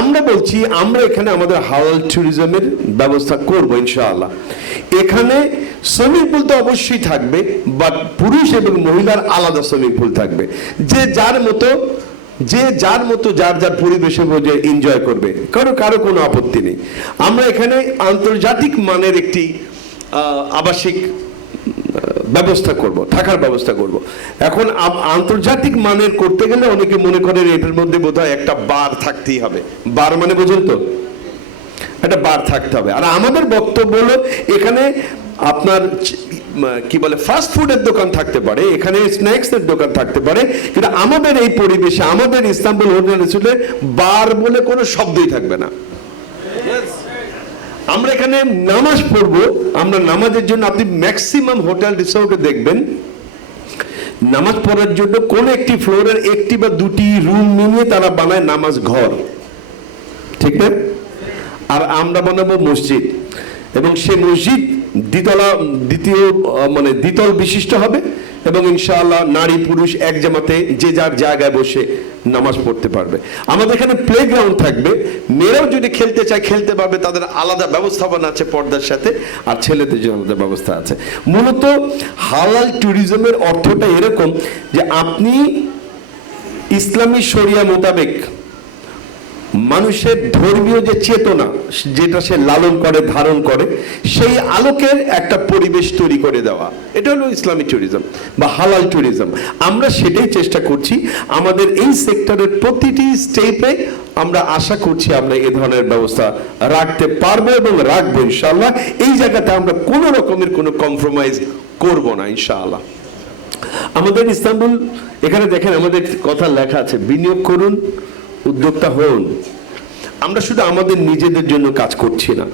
আমরা বলছি আমরা এখানে আমাদের হালাল ট্যুরিজমের ব্যবস্থা করব ইনশাআল্লাহ। এখানে সুইমিং পুল তো অবশ্যই থাকবে, বাট পুরুষ এবং মহিলার আলাদা সুইমিং পুল থাকবে। যে যার মতো যার যার পরিবেশে বোঝে এনজয় করবে, কারো কোনো আপত্তি নেই। আমরা এখানে আন্তর্জাতিক মানের একটি আবাসিক ব্যবস্থা করব, থাকার ব্যবস্থা করব। এখন আন্তর্জাতিক মানের করতে গেলে অনেকে মনে করেন এটার মধ্যে বোধহয় একটা বার থাকতেই হবে। বার মানে বোঝেন তো, একটা বার থাকতে হবে। আর আমাদের বক্তব্য হলো এখানে আপনার কি বলে ফাস্ট ফুডের দোকান থাকতে পারে, এখানে স্ন্যাক্সের দোকান থাকতে পারে, কিন্তু আমাদের এই পরিবেশে আমাদের ইস্তাম্বুল হোটেল রিসোর্টে বার বলে কোনো শব্দই থাকবে না। আমরা এখানে নামাজ পড়বো, আমরা নামাজের জন্য আপনি ম্যাক্সিমাম হোটেল রিসোর্টে দেখবেন নামাজ পড়ার জন্য কোন একটি ফ্লোরের একটি বা দুটি রুম নিয়ে তারা বানায় নামাজ ঘর, ঠিক না? আর আমরা বানাবো মসজিদ, এবং সে মসজিদ দ্বিতল বিশিষ্ট হবে, এবং ইনশাআল্লাহ নারী পুরুষ এক জামাতে যে যার জায়গায় বসে নামাজ পড়তে পারবে। আমাদের এখানে প্লেগ্রাউন্ড থাকবে, মেয়েরাও যদি খেলতে চায় খেলতে পারবে, তাদের আলাদা ব্যবস্থাপনা আছে পর্দার সাথে, আর ছেলেদের জন্য আলাদা ব্যবস্থা আছে। মূলত হালাল ট্যুরিজমের অর্থটা এরকম যে আপনি ইসলামী শরিয়া মোতাবেক মানুষের ধর্মীয় যে চেতনা যেটা সে লালন করে ধারণ করে, সেই আলোকের একটা পরিবেশ তৈরি করে দেওয়া, এটা হলো ইসলামী ট্যুরিজম বা হালাল ট্যুরিজম। আমরা সেটাই চেষ্টা করছি আমাদের এই সেক্টরের প্রতিটি স্টেপে। আমরা আশা করছি আমরা এ ধরনের ব্যবস্থা রাখতে পারবো এবং রাখবো ইনশাআল্লাহ। এই জায়গাতে আমরা কোনো রকমের কোনো কম্প্রোমাইজ করব না ইনশাআল্লাহ। আমাদের ইস্তাম্বুল, এখানে দেখেন আমাদের কথা লেখা আছে, বিনিয়োগ করুন, উদ্যোক্তা হন। আমরা শুধু আমাদের নিজেদের জন্য কাজ করছি না,